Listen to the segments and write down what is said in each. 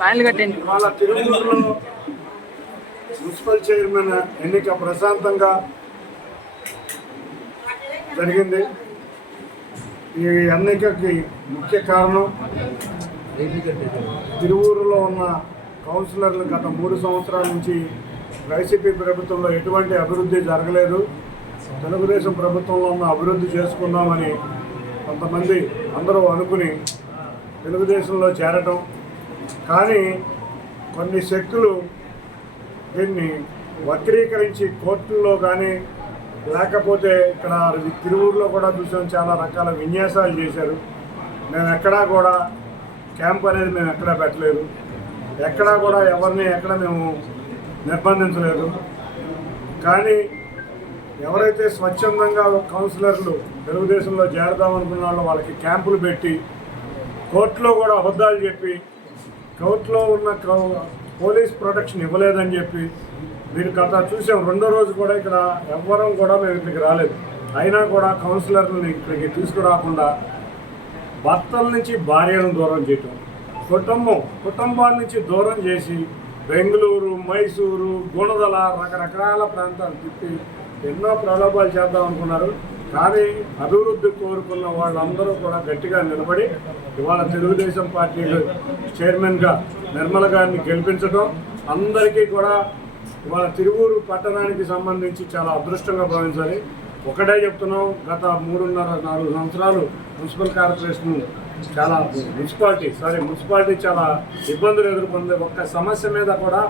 Final కట్టండి ఇవాళ తిరుమలలో మున్సిపల్ చైర్మన్ ఎన్నిక ప్రశాంతంగా జరిగింది. ఈ ఎన్నికకి ముఖ్య కారణం తిరువూరులో ఉన్న కౌన్సిలర్లు గత మూడు సంవత్సరాల నుంచి వైసీపీ ప్రభుత్వంలో ఎటువంటి అభివృద్ధి జరగలేదు. తెలుగుదేశం ప్రభుత్వంలో ఉన్న అభివృద్ధి చేసుకుందామని కొంతమంది అందరూ అనుకుని తెలుగుదేశంలో చేరటం కానీ కొన్ని శక్తులు దీన్ని వక్రీకరించి కోర్టుల్లో కానీ లేకపోతే ఇక్కడ తిరువూరులో కూడా చూసాం చాలా రకాల విన్యాసాలు చేశారు. మేము ఎక్కడా కూడా క్యాంప్ అనేది మేము ఎక్కడా పెట్టలేదు. ఎక్కడా కూడా ఎవరిని ఎక్కడ మేము నిర్బంధించలేదు. కానీ ఎవరైతే స్వచ్ఛందంగా కౌన్సిలర్లు తెలుగుదేశంలో చేరదాం అనుకున్న వాళ్ళు వాళ్ళకి క్యాంపులు పెట్టి కోర్టులో కూడా అబద్ధాలు చెప్పి కౌట్లో ఉన్న కౌ- పోలీస్ ప్రొటెక్షన్ ఇవ్వలేదని చెప్పి మీరు గత చూసాం. రెండో రోజు కూడా ఇక్కడ ఎవ్వరం కూడా మేము ఇక్కడికి రాలేదు. అయినా కూడా కౌన్సిలర్ని ఇక్కడికి తీసుకురాకుండా భర్తల నుంచి భార్యను దూరం చేయటం కుటుంబం కుటుంబాల నుంచి దూరం చేసి బెంగళూరు మైసూరు గుణదల రకరకాల ప్రాంతాలు తిప్పి ఎన్నో ప్రలోభాలు చేద్దాం అనుకున్నారు. కానీ అభివృద్ధి కోరుకున్న వాళ్ళందరూ కూడా గట్టిగా నిలబడి ఇవాళ తెలుగుదేశం పార్టీ చైర్మన్గా నిర్మల గారిని గెలిపించడం అందరికీ కూడా ఇవాళ తిరువూరు పట్టణానికి సంబంధించి చాలా అదృష్టంగా భావించాలి. ఒకటే చెప్తున్నాం గత మూడున్నర నాలుగు సంవత్సరాలు మున్సిపల్ కార్పొరేషన్ చాలా మున్సిపాలిటీ సారీ మున్సిపాలిటీ చాలా ఇబ్బందులు ఎదుర్కొంది. ఒక్క సమస్య మీద కూడా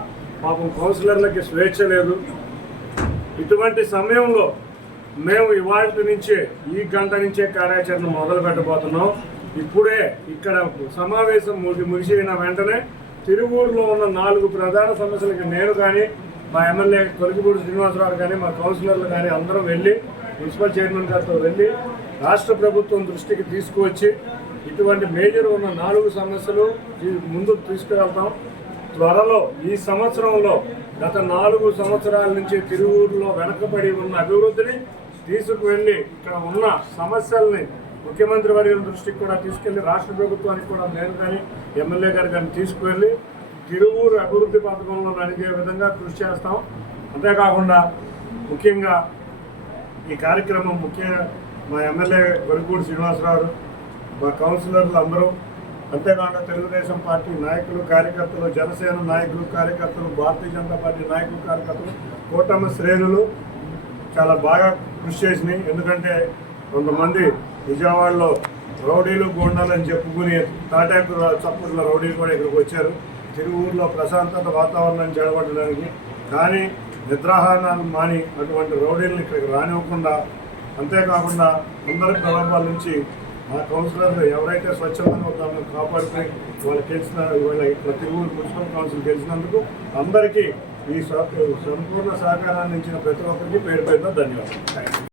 పాపం కౌన్సిలర్లకి స్వేచ్ఛ లేదు. ఇటువంటి సమయంలో మేము ఇవాళ నుంచే ఈ గంట నుంచే కార్యాచరణ మొదలు పెట్టబోతున్నాం. ఇప్పుడే ఇక్కడ సమావేశం ముగి ముగిసిన వెంటనే తిరువూరులో ఉన్న నాలుగు ప్రధాన సమస్యలకి నేను కానీ మా ఎమ్మెల్యే కొలికిపూడి శ్రీనివాసరావు కానీ మా కౌన్సిలర్లు కానీ అందరం వెళ్ళి మున్సిపల్ చైర్మన్ గారితో వెళ్ళి రాష్ట్ర ప్రభుత్వం దృష్టికి తీసుకువచ్చి ఇటువంటి మేజర్ ఉన్న నాలుగు సమస్యలు ముందుకు తీసుకువెళ్తాం. త్వరలో ఈ సంవత్సరంలో గత నాలుగు సంవత్సరాల నుంచి తిరువూరులో వెనకబడి ఉన్న అభివృద్ధిని తీసుకువెళ్ళి ఇక్కడ ఉన్న సమస్యల్ని ముఖ్యమంత్రి వర్యుల దృష్టికి కూడా తీసుకెళ్ళి రాష్ట్ర ప్రభుత్వానికి కూడా నేను కానీ ఎమ్మెల్యే గారు కానీ తీసుకువెళ్ళి తిరువూరు అభివృద్ధి పథకంలో నడిగే విధంగా కృషి చేస్తాం. అంతేకాకుండా ముఖ్యంగా ఈ కార్యక్రమం ముఖ్య మా ఎమ్మెల్యే గొరిపూడి శ్రీనివాసరావు మా కౌన్సిలర్లు అందరూ అంతేకాకుండా తెలుగుదేశం పార్టీ నాయకులు కార్యకర్తలు జనసేన నాయకులు కార్యకర్తలు భారతీయ జనతా పార్టీ నాయకులు కార్యకర్తలు కూటమి శ్రేణులు చాలా బాగా కృషి చేసినాయి. ఎందుకంటే కొంతమంది విజయవాడలో రౌడీలు గోండాలని చెప్పుకుని తాటాకు చప్పుడుల రౌడీలు కూడా ఇక్కడికి వచ్చారు. తిరువూరులో ప్రశాంతత వాతావరణాన్ని చెడగొట్టడానికి కానీ నిద్రాహారాలు మాని అటువంటి రౌడీలను ఇక్కడికి రానివ్వకుండా అంతేకాకుండా అందరి ప్రలోభాల నుంచి మా కౌన్సిలర్లు ఎవరైతే స్వచ్ఛందంగా దాన్ని కాపాడుకుని వాళ్ళు గెలిచిన వాళ్ళ ఇక్కడ తిరువూరు మున్సిపల్ కౌన్సిల్ గెలిచినందుకు అందరికీ ఈ సంపూర్ణ సహకారాన్ని ఇచ్చిన ప్రతి ఒక్కరికి పేరు పేరున ధన్యవాదాలు.